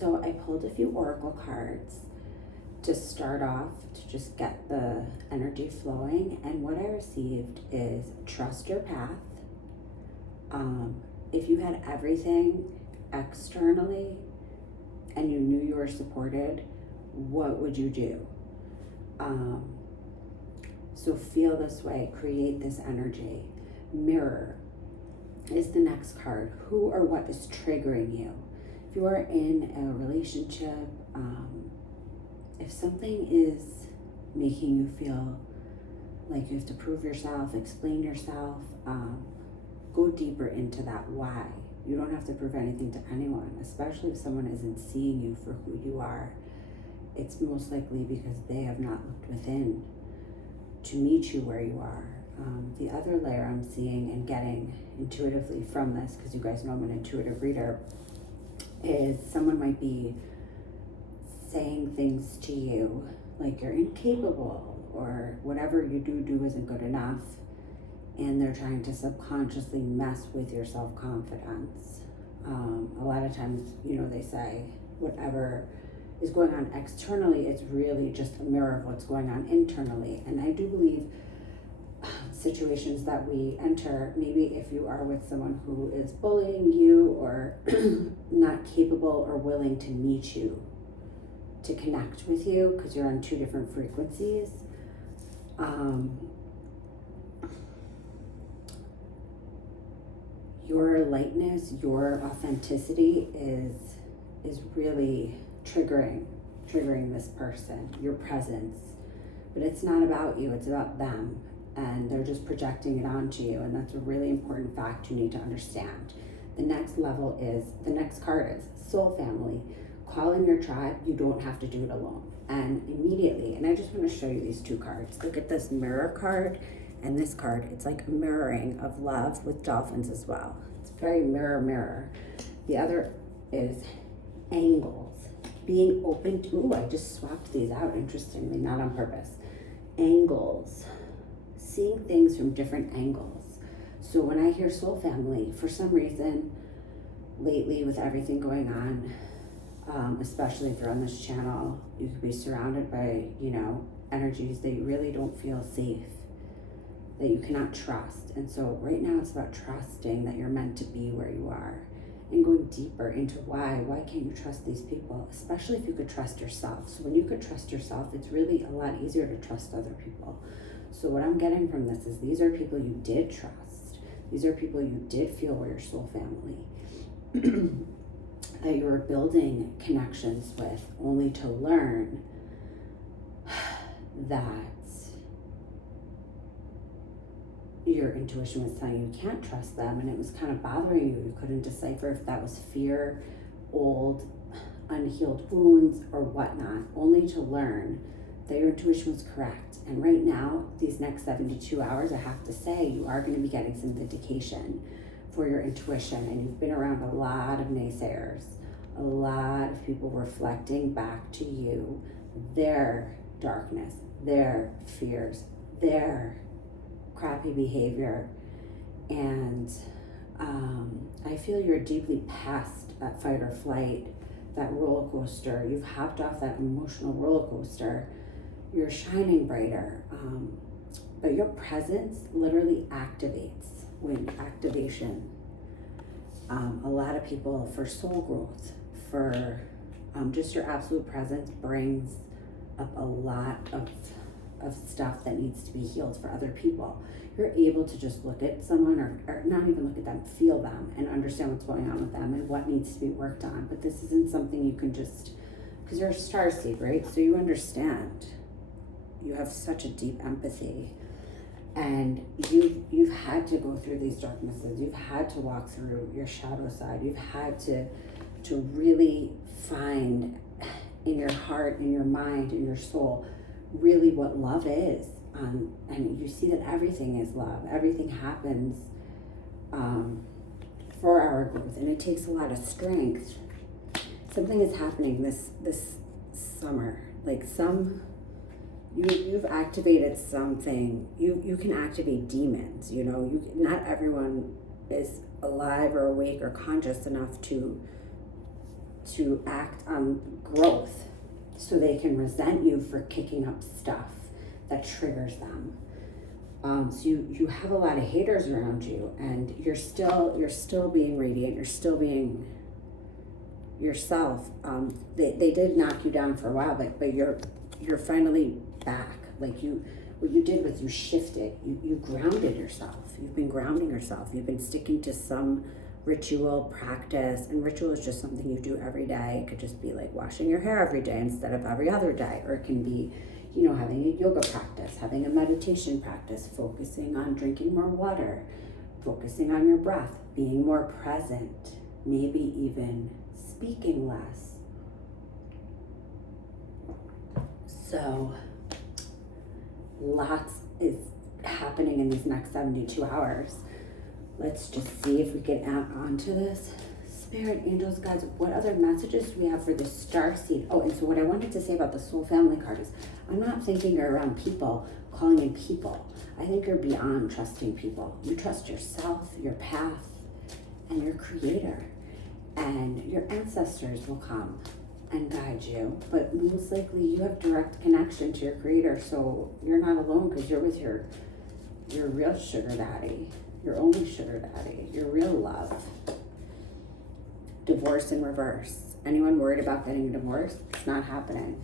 So I pulled a few oracle cards to start off, to just get the energy flowing. And what I received is trust your path. If you had everything externally and you knew you were supported, what would you do? So feel this way, create this energy. Mirror is the next card. Who or what is triggering you? If you are in a relationship, if something is making you feel like you have to prove yourself, explain yourself, go deeper into that why. You don't have to prove anything to anyone, especially if someone isn't seeing you for who you are. It's most likely because they have not looked within to meet you where you are. The other layer I'm seeing and getting intuitively from this, because you guys know I'm an intuitive reader, is someone might be saying things to you like you're incapable or whatever you do isn't good enough, and they're trying to subconsciously mess with your self-confidence. A lot of times, they say whatever is going on externally, it's really just a mirror of what's going on internally. And I do believe situations that we enter, maybe if you are with someone who is bullying you or not capable or willing to meet you, to connect with you, because you're on two different frequencies, your lightness, your authenticity is really triggering this person, your presence. But it's not about you, it's about them. And they're just projecting it onto you. And that's a really important fact you need to understand. The next card is soul family. Call in your tribe. You don't have to do it alone. And immediately, and I just want to show you these two cards. Look at this mirror card and this card. It's like a mirroring of love with dolphins as well. It's very mirror. The other is angles. Being open to, I just swapped these out, interestingly, not on purpose. Angles. Seeing things from different angles. So when I hear soul family, for some reason, lately with everything going on, especially if you're on this channel, you could be surrounded by, energies that you really don't feel safe, that you cannot trust. And so right now it's about trusting that you're meant to be where you are and going deeper into why can't you trust these people, especially if you could trust yourself. So when you could trust yourself, it's really a lot easier to trust other people. So what I'm getting from this is these are people you did trust. These are people you did feel were your soul family. That you were building connections with, only to learn that your intuition was telling you can't trust them, and it was kind of bothering you. You couldn't decipher if that was fear, old, unhealed wounds, or whatnot, only to learn that your intuition was correct. And right now, these next 72 hours, I have to say, you are going to be getting some vindication for your intuition. And you've been around a lot of naysayers, a lot of people reflecting back to you their darkness, their fears, their crappy behavior. And I feel you're deeply past that fight or flight, that roller coaster. You've hopped off that emotional roller coaster. You're shining brighter, but your presence literally activates. Wind activation. A lot of people, for soul growth, for just your absolute presence, brings up a lot of stuff that needs to be healed for other people. You're able to just look at someone, or not even look at them, feel them and understand what's going on with them and what needs to be worked on. But this isn't something you can just, because you're a starseed, right? So you understand. You have such a deep empathy, and you've had to go through these darknesses. You've had to walk through your shadow side. You've had to really find in your heart, in your mind, in your soul, really what love is. And you see that everything is love. Everything happens for our growth, and it takes a lot of strength. Something is happening this summer, like you've activated something. You can activate demons. Not everyone is alive or awake or conscious enough to to act on growth so they can resent you for kicking up stuff that triggers them. So you have a lot of haters around you, and you're still being radiant, you're still being yourself. They did knock you down for a while, but you're finally back. Like what you did was you shifted, you grounded yourself. You've been grounding yourself. You've been sticking to some ritual practice, and ritual is just something you do every day. It could just be like washing your hair every day instead of every other day, or it can be, you know, having a yoga practice, having a meditation practice, focusing on drinking more water, focusing on your breath, being more present, maybe even speaking less. So lots is happening in these next 72 hours. Let's just see if we can add on to this. Spirit, angels, guides, what other messages do we have for the star seed? Oh, and so what I wanted to say about the soul family card is, I'm not thinking you're around people, calling in people. I think you're beyond trusting people. You trust yourself, your path, and your creator. And your ancestors will come and guide you. But most likely you have direct connection to your creator, so you're not alone, because you're with your real sugar daddy, your only sugar daddy, your real love. Divorce in reverse. Anyone worried about getting a divorce? It's not happening.